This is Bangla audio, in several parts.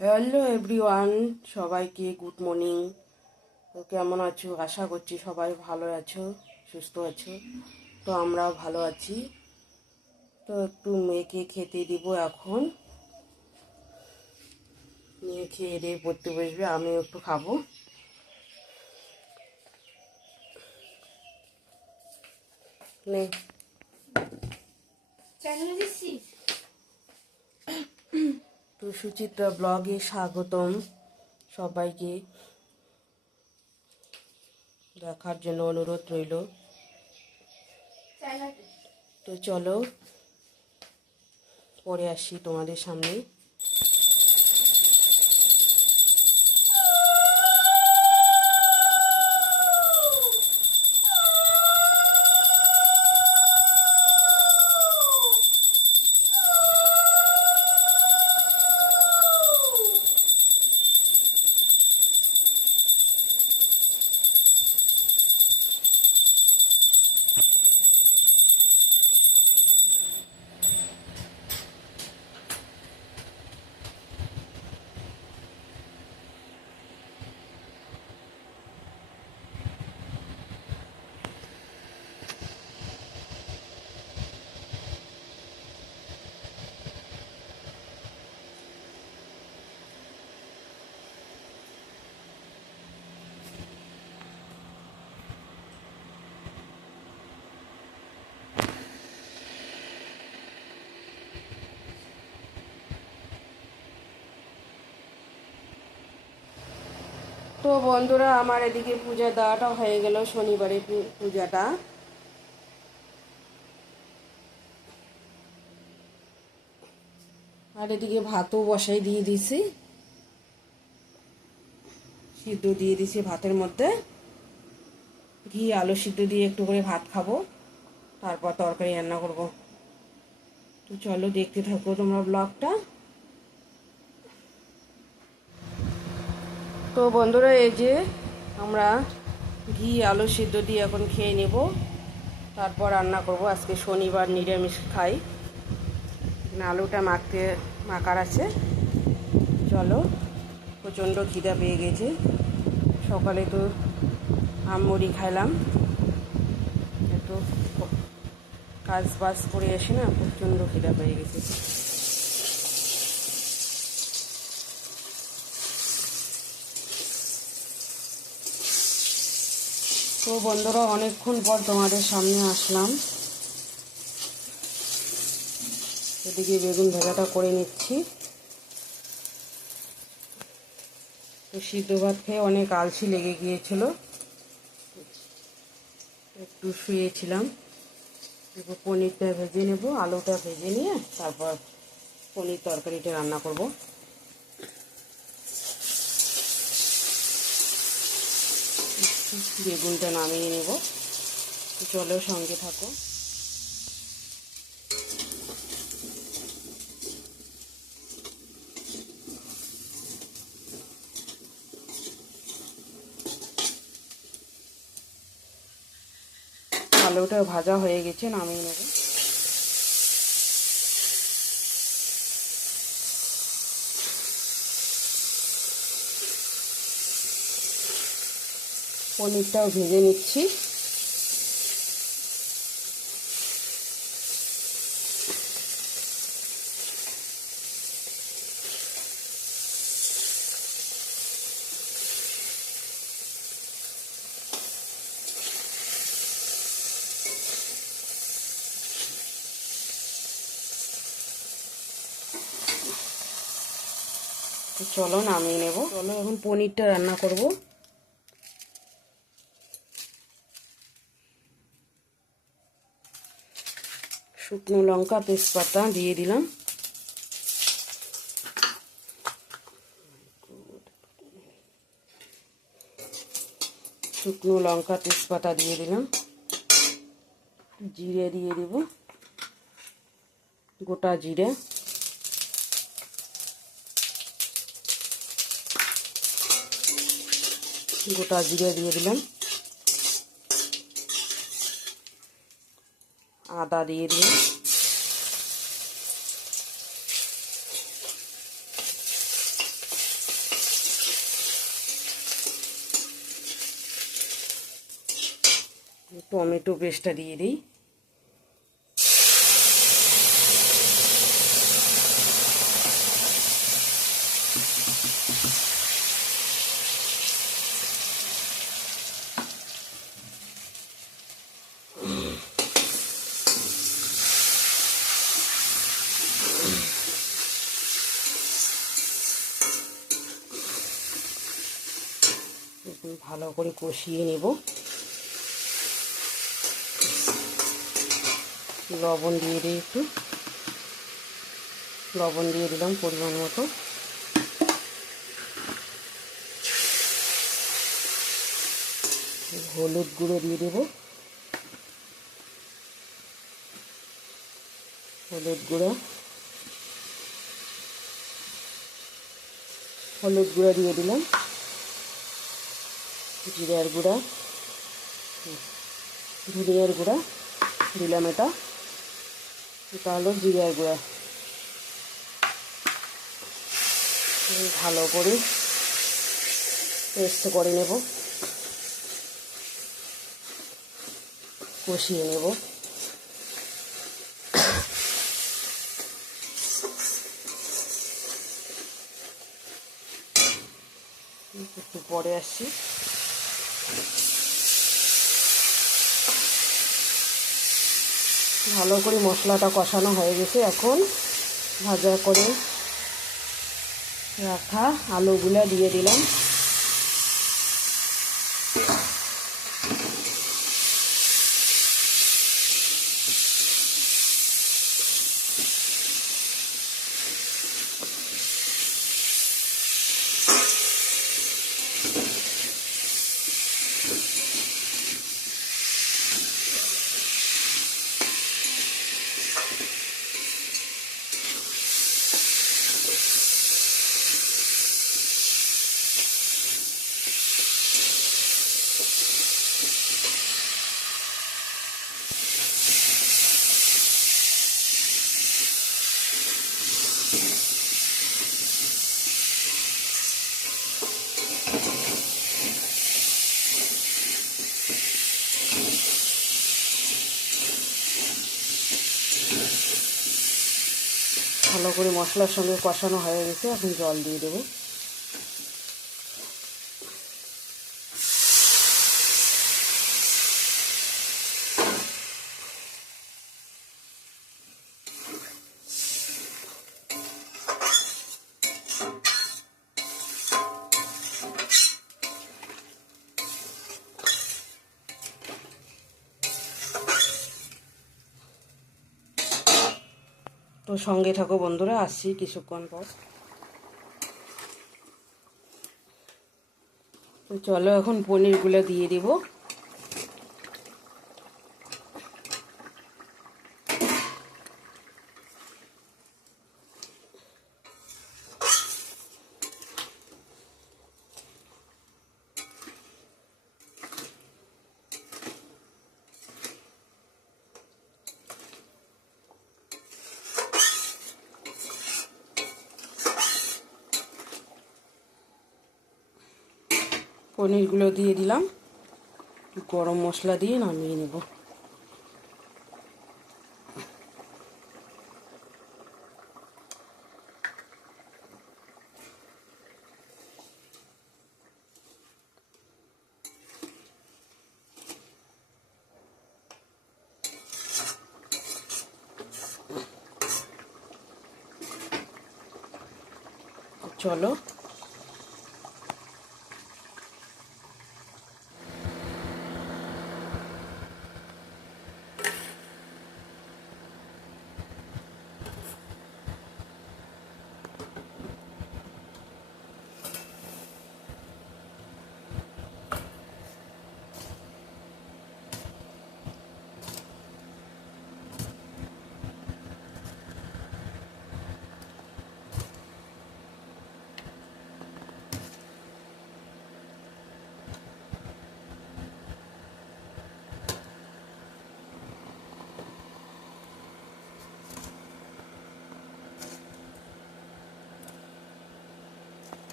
হ্যালো এভরিওয়ান, সবাইকে গুড মর্নিং। তো কেমন আছো? আশা করছি সবাই ভালো আছো, সুস্থ আছো। তো আমরাও ভালো আছি। তো একটু মেয়েকে খেতে দিব এখন। মেয়ে খেয়ে দিয়ে পড়তে বসবে, আমিও একটু খাবো। নে তো সুচিত্রা ব্লগে স্বাগতম সবাইকে। দেখার জন্য অনুরোধ রইল। তো চলো পরে আসি তোমাদের সামনে। তো বন্ধুরা, আমার এদিকে পূজা দেওয়াটা হয়ে গেল, শনিবারে পূজাটা। আর এদিকে ভাতও বসাই দিয়ে দিছি, সিদ্ধ দিয়ে দিছি ভাতের মধ্যে। ঘি আলু সিদ্ধ দিয়ে একটু করে ভাত খাবো, তারপর তরকারি রান্না করব। তো চলো দেখতে থাকো তোমরা ব্লগটা। তো বন্ধুরা, এই যে আমরা ঘি আলু সিদ্ধ দিয়ে এখন খেয়ে নেব, তারপর রান্না করব। আজকে শনিবার, নিরামিষ খাই। আলুটা মাখার আছে। চলো, প্রচণ্ড খিদা পেয়ে গেছে। সকালে তো আমুড়ি খাইলাম, একটু কাজ বাজ করে এসে না প্রচণ্ড খিদা পেয়ে গেছে। তো বন্ধুরা, অনেকক্ষণ পর তোমাদের সামনে আসলাম। এদিকে বেগুন ভাজাটা করে নিচ্ছি। তো সিদ্ধ ভাত খেয়ে অনেক আলসি লেগে গিয়েছিল, একটু শুয়েছিলাম। এরপর পনিরটা ভেজে নেব, আলুটা ভেজে নিয়ে তারপর পনির তরকারিটা রান্না করব। বেগুনটা নামিয়ে নেব। চলো সঙ্গে থাকো। আলুটা ভাজা হয়ে গেছে, নামিয়ে নেব। পনিরটাও ভেজে নিচ্ছি। তো চলো নামিয়ে নেব। চলো এখন পনিরটা রান্না করব। শুকনো লঙ্কা তেজপাতা দিয়ে দিলাম। শুকনো লঙ্কা তেজপাতা দিয়ে দিলাম। জিরে দিয়ে দেব, গোটা জিরে। গোটা জিরে দিয়ে দিলাম। আদা দিয়ে দিলাম। টমেটো পেস্টটা দিয়ে দিই। ভালো করে কষিয়ে নেব। লবণ দিয়ে দিই, একটু লবণ দিয়ে দিলাম পরিমাণ মতো। হলুদ গুঁড়ো দিয়ে দেব, হলুদ গুঁড়ো দিয়ে দিলাম। জিরার গুঁড়া, ধনিয়ার গুঁড়া দিলাম, এটা হলো জিরার গুঁড়া। ভালো করে পেস্ট করে নেব, কষিয়ে নেব। একটু পরে আসছি। ভালো করে মশলাটা কষানো হয়ে গেছে। এখন ভাজা করে রাখা আলুগুলো দিয়ে দিলাম। ভালো করে মশলার সঙ্গে কষানো হয়ে গেছে। এখন জল দিয়ে দেবো। তো সঙ্গে থাকো বন্ধুরা, আসছি কিছুক্ষণ পর। তো চলো এখন পনিরগুলো দিয়ে দিব। পনিরগুলো দিয়ে দিলাম, গরম মশলা দিয়ে নামিয়ে নেব। চলো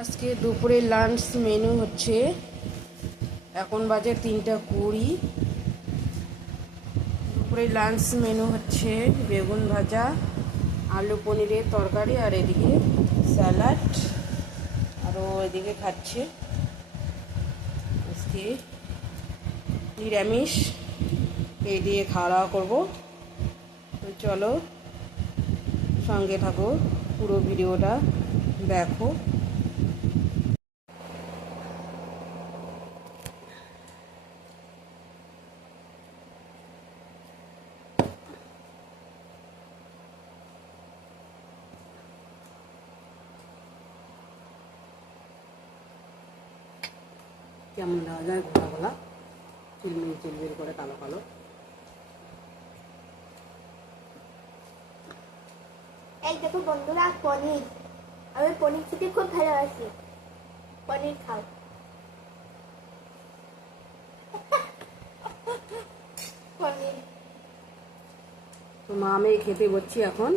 আজকে দুপুরের লাঞ্চ মেনু হচ্ছে, এখন বাজে 3:20। দুপুরের লাঞ্চ মেনু হচ্ছে বেগুন ভাজা, আলু পনিরের তরকারি, আর এদিকে স্যালাড, আরও এদিকে খাচ্ছে আজকে নিরামিষ। এই দিয়ে খাওয়া দাওয়া করবো। তো চলো সঙ্গে থাকো, পুরো ভিডিওটা দেখো। কেমন দেওয়া যায় গোলাগুলা, চিলমিল চিলমিল করে কালো কালো। এই দেখো বন্ধুরা, পনির। আমি পনির খেতে খুব ভালোবাসি। পনির খাও। পনির তো মা আমি খেতে বসছি এখন।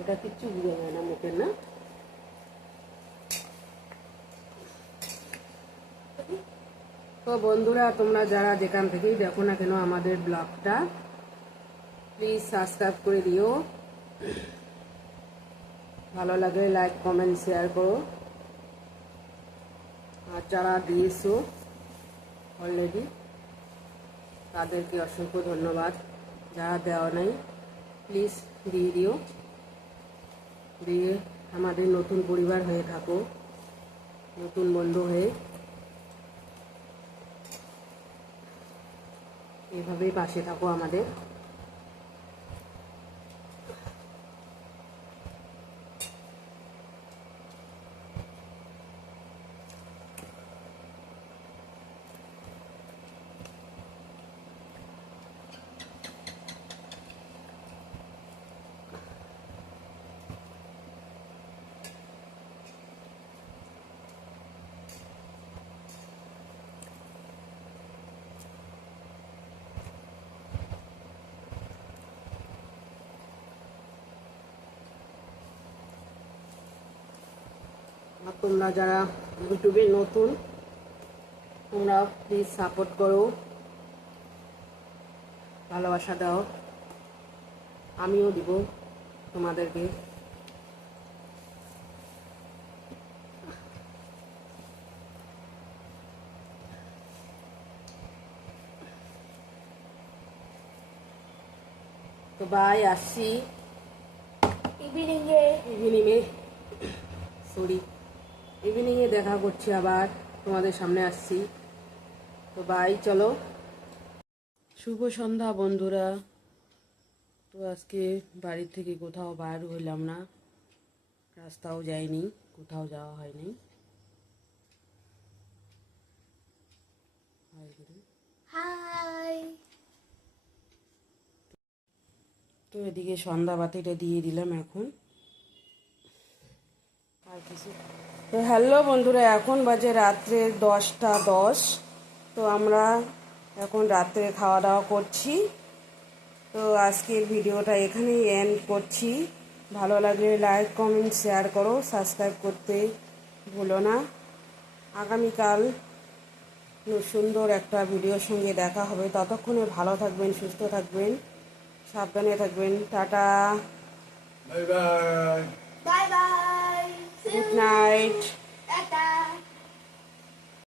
ওটা কিচ্ছু বুঝে যায় না মুখের, না? তো বন্ধুরা, তোমরা যারা যেখান থেকেই দেখো না কেন আমাদের ব্লগটা, প্লিজ সাবস্ক্রাইব করে দিও। ভালো লাগলে লাইক কমেন্ট শেয়ার করো। আর যারা দিয়েছো অলরেডি তাদেরকে অসংখ্য ধন্যবাদ। যারা দেওয়া নাই প্লিজ দিয়ে দিও, দিয়ে আমাদের নতুন পরিবার হয়ে থাকো, নতুন বন্ধু হয়ে এভাবেই পাশে থাকো আমাদের। আর তোমরা যারা ইউটিউবে নতুন, তোমরা প্লিজ সাপোর্ট করো, ভালোবাসা দাও, আমিও দিব তোমাদেরকে। তো বাই, আসছি ইভিনিংয়ে দেখা করছি, আবার তোমাদের সামনে আসছি। তো বাই, চলো। শুভ সন্ধ্যা বন্ধুরা। তো আজকে বাড়ির থেকে কোথাও বাইর হইলাম না, রাস্তাও যাইনি, কোথাও যাওয়া হয়নি। হাই। তো এদিকে সন্ধ্যা বাতিটা দিয়ে দিলাম এখন। আর কিছু। তো হ্যালো বন্ধুরা, এখন বাজে রাত্রে 10:10। তো আমরা এখন রাত্রে খাওয়া দাওয়া করছি। তো আজকের ভিডিওটা এখানেই এন্ড করছি। ভালো লাগলে লাইক কমেন্ট শেয়ার করো, সাবস্ক্রাইব করতে ভুলো না। আগামীকাল সুন্দর একটা ভিডিওর সঙ্গে দেখা হবে। ততক্ষণে ভালো থাকবেন, সুস্থ থাকবেন, সাবধানে থাকবেন। Tata, bye bye, bye bye, good night. Tata.